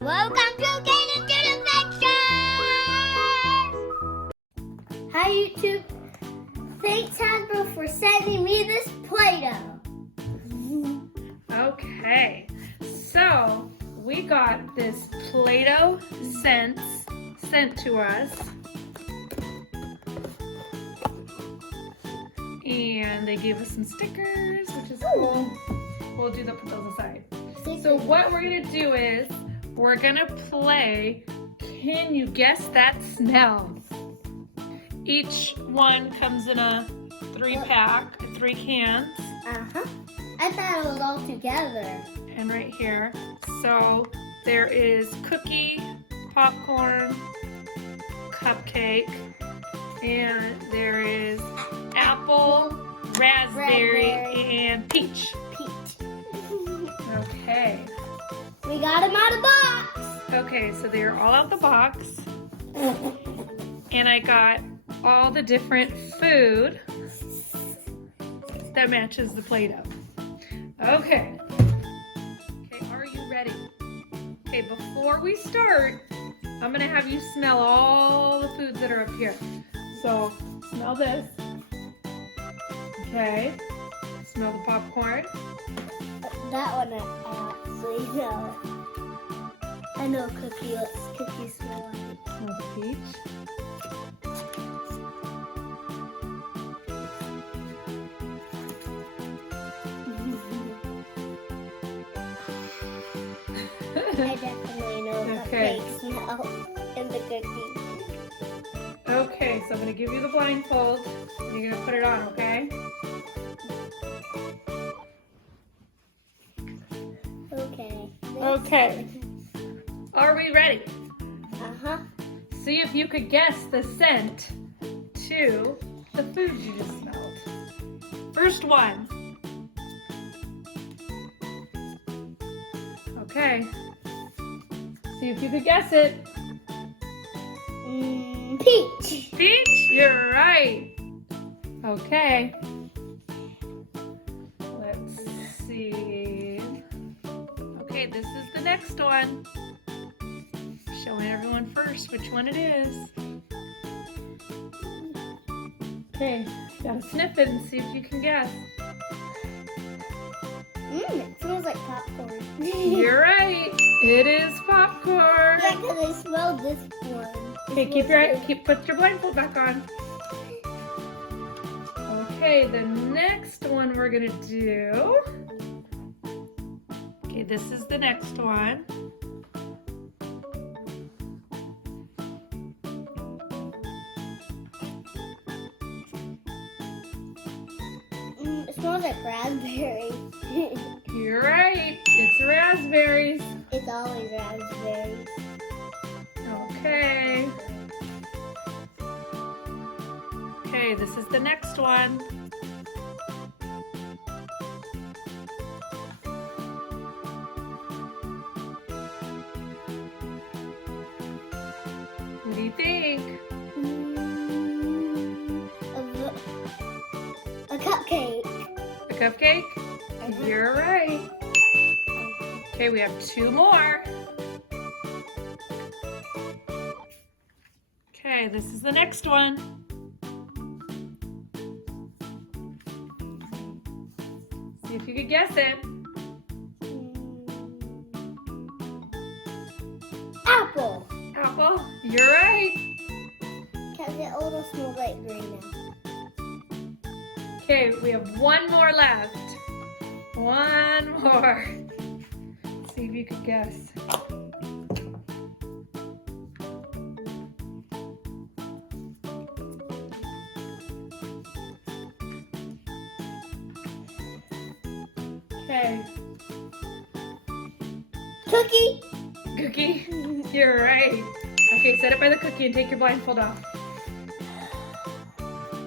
Welcome to Caden to Adventure! Hi YouTube. Thanks Hasbro for sending me this Play-doh. Okay, so we got this Play-doh Scents sent to us. And they gave us some stickers, which is cool. We'll put those aside. So what we're gonna do is, we're gonna play, can you guess that smell? Each one comes in a 3-pack, 3 cans. I thought it was all together. And right here, so there is cookie, popcorn, cupcake, and there is apple, raspberry, and peach. Okay. We got them out of the box. Okay, so they're all out of the box. And I got all the different food that matches the Play-doh. Okay. Okay, are you ready? Okay, before we start, I'm gonna have you smell all the foods that are up here. So, smell this. Okay. Smell the popcorn. That one I actually know. I know cookie. What's cookie smell like? Smell the peach. I definitely know Okay. cupcake smell in the cookie. Okay, so I'm gonna give you the blindfold. And you're gonna put it on, okay? Okay. Okay. Are we ready? See if you could guess the scent to the food you just smelled. First one. Okay. See if you could guess it. Peach. Peach, you're right. Okay. Let's see. Okay, this is the next one. Showing everyone first which one it is. Okay, gotta sniff it and see if you can guess. It smells like popcorn. You're right. It is popcorn. Yeah, because I smelled this one. Okay, put your blindfold back on. Okay, the next one we're gonna do. Okay, this is the next one. It smells like raspberry. You're right. It's raspberries. It's always raspberries. Okay. Okay, this is the next one. What do you think? A cupcake. A cupcake? You're right. Okay, we have 2 more. Okay, this is the next one. See if you could guess it. Apple. Apple? You're right. Because it also smells like green now. Okay, we have 1 more left. 1 more. See if you could guess. Okay. Cookie. Cookie? You're right. Okay, set it by the cookie and take your blindfold off.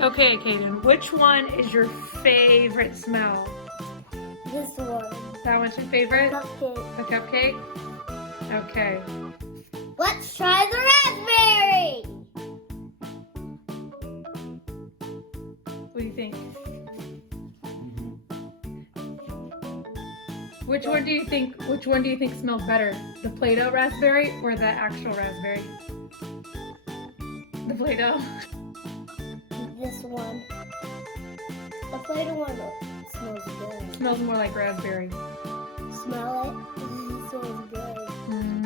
Okay, Caden, which one is your favorite smell? This one. That one's your favorite? Cupcake. The cupcake? Okay. Let's try the raspberry. What do you think? Which one do you think smells better? The Play-doh raspberry or the actual raspberry? The Play-doh? This one. The Play-doh one smells good. Smells more like raspberry. Smell it? It smells good.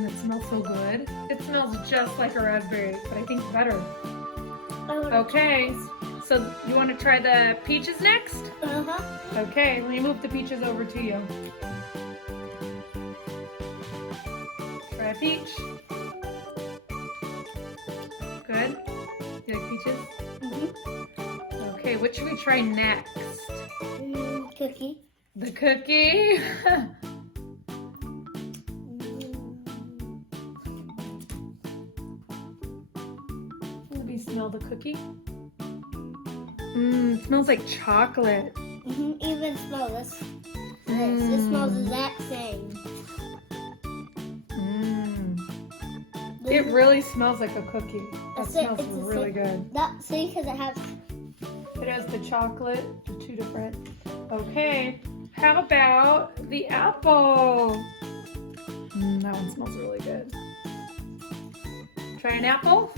It smells so good. It smells just like a raspberry, but I think better. Okay, so you want to try the peaches next? Uh-huh. Okay, let me move the peaches over to you. Try a peach. Good? You like peaches? Mm-hmm. Okay, what should we try next? Cookie. The cookie? Let me smell the cookie. It smells like chocolate. Even smell this. This smells the exact same. It really smells like a cookie. That smells it's really good. See, because it has the chocolate, the two different. Okay, how about the apple? That one smells really good. Try an apple.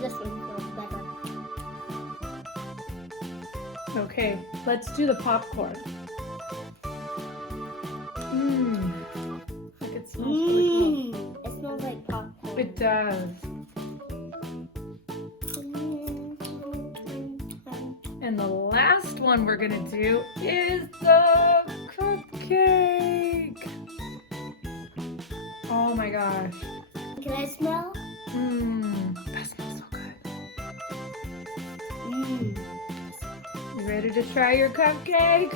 This one smells better. Okay, let's do the popcorn. Like it smells really good. It smells like popcorn. It does. And the last one we're gonna do is the cupcake. Oh my gosh. Can I smell? That smells so good. You ready to try your cupcake?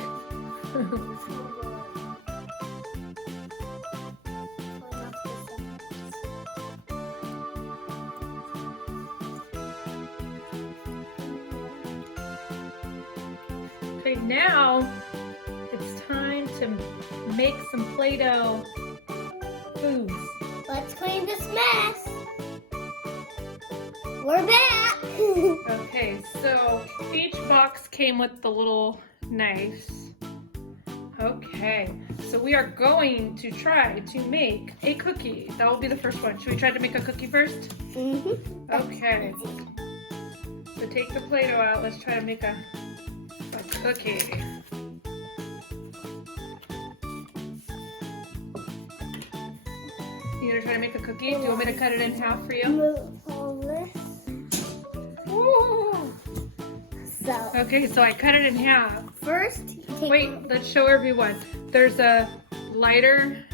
Okay, now it's time to make some Play-doh foods. Let's clean this mess. We're back. Okay, so each box came with the little knives. Okay, so we are going to try to make a cookie. That will be the first one. Should we try to make a cookie first? Okay. So take the Play-doh out. Let's try to make a cookie. You gonna try to make a cookie? Do you want me to cut it in half for you? Ooh. So Okay, so I cut it in half. first, Wait, let's show everyone. There's a lighter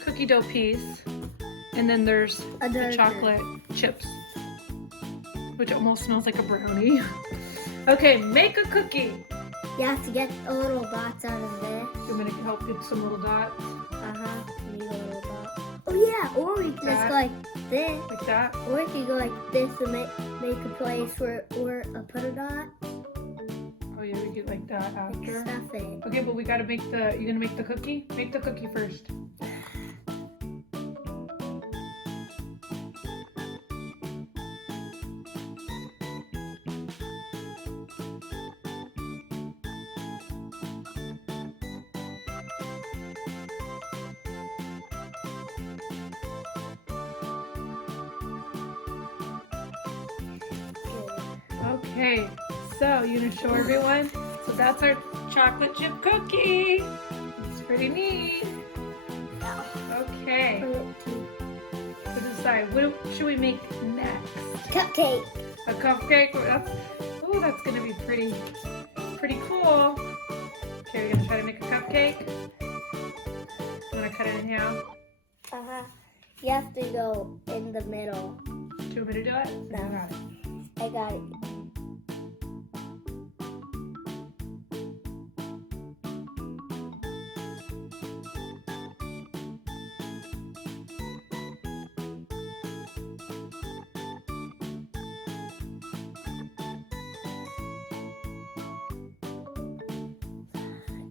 cookie dough piece, and then there's the chocolate chips, which almost smells like a brownie. Okay, make a cookie. You have to get the little dots out of this. You want me to help get some little dots? Need a little dot. Oh yeah, or we can just go like this. Like that? Or if you go like this and make a place where put a dot. Oh yeah, we get like that after. Stuff it. Okay, but we gotta make the, you gonna make the cookie? Make the cookie first. Okay, so you gonna show everyone? So that's our chocolate chip cookie. It's pretty neat. Okay, so decide, what should we make next? Cupcake. A cupcake? Oh, that's gonna be pretty cool. Okay, we're gonna try to make a cupcake. I'm gonna cut it in half. You have to go in the middle. Do you want me to do it? No. I got it. I got it.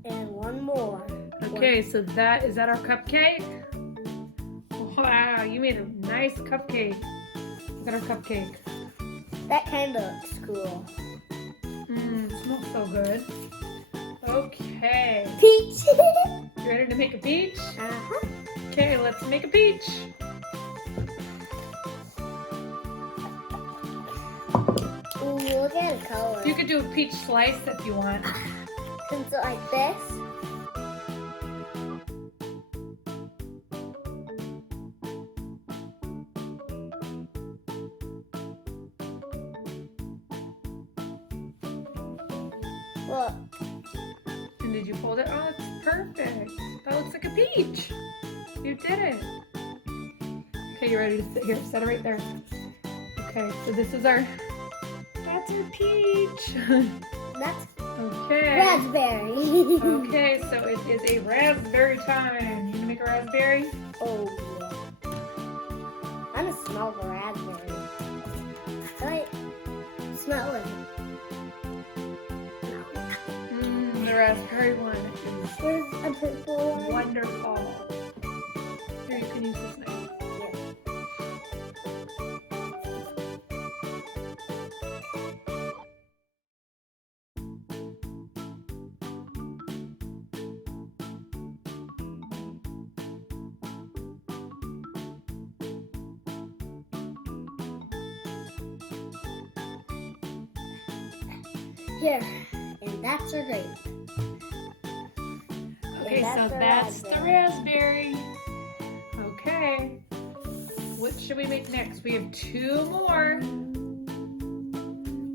And one more. Okay, so is that our cupcake? Wow, you made a nice cupcake. Look at our cupcake. That kind of looks cool. Mmm, smells so good. Okay. Peach. You ready to make a peach? Uh-huh. Okay, let's make a peach. Ooh, look at the color. You could do a peach slice if you want. Since it like this. Look. And did you fold it? Oh, it's perfect. That looks like a peach. You did it. Okay, you ready to sit here? Set it right there. Okay, so this is that's our peach. That's Okay. raspberry. Okay, so it is a raspberry time. You gonna make a raspberry? Oh yeah. I'm gonna smell the raspberry. Right? Smell it. The raspberry one There's a purple is one. wonderful. Here, you can use this knife. Here, and that's our grape. Okay, so that's the raspberry. Okay. What should we make next? We have two more.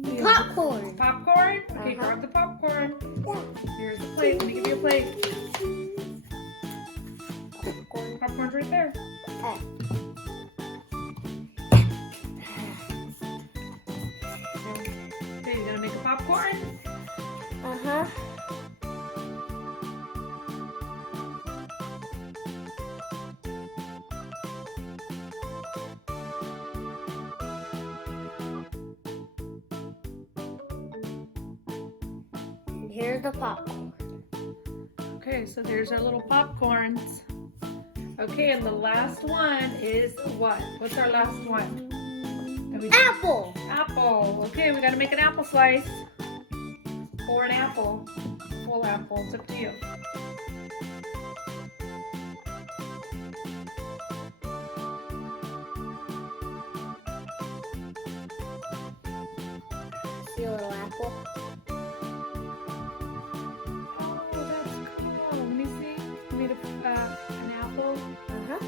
We have Popcorn. Popcorn? Okay, grab the popcorn. Yeah. Here's the plate. Let me give you a plate. Popcorn. Popcorn's right there. Okay. Okay, you gonna make a popcorn? Uh-huh. And here's the popcorn. Okay, so there's our little popcorns. Okay, and the last one is what? What's our last one? Apple. Apple. Okay, we gotta make an apple slice. Or an apple. Full apple. It's up to you. See a little apple. Oh, that's cool. Let me see. You made an apple. Uh-huh.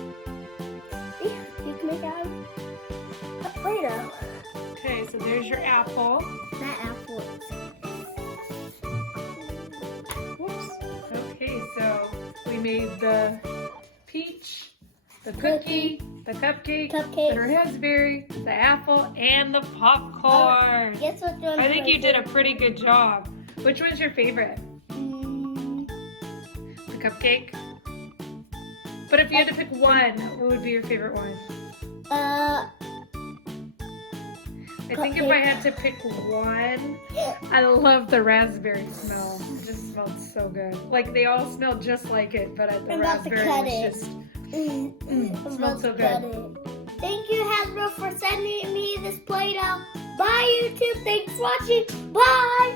See, you can make out a Play-doh. Okay, so there's your apple. That apple. Whoops. Okay, so we made the peach, the cookie, the cupcake, the raspberry, the apple, and the popcorn. Guess what one? I think you did a pretty good job. Which one's your favorite? The cupcake? But if you had to pick one, what would be your favorite one? I think if I had to pick one, I love the raspberry smell. It just smelled so good. Like they all smelled just like it, but the raspberry was just smelled so good. Thank you, Hasbro, for sending me this Play-doh. Bye, YouTube. Thanks for watching. Bye.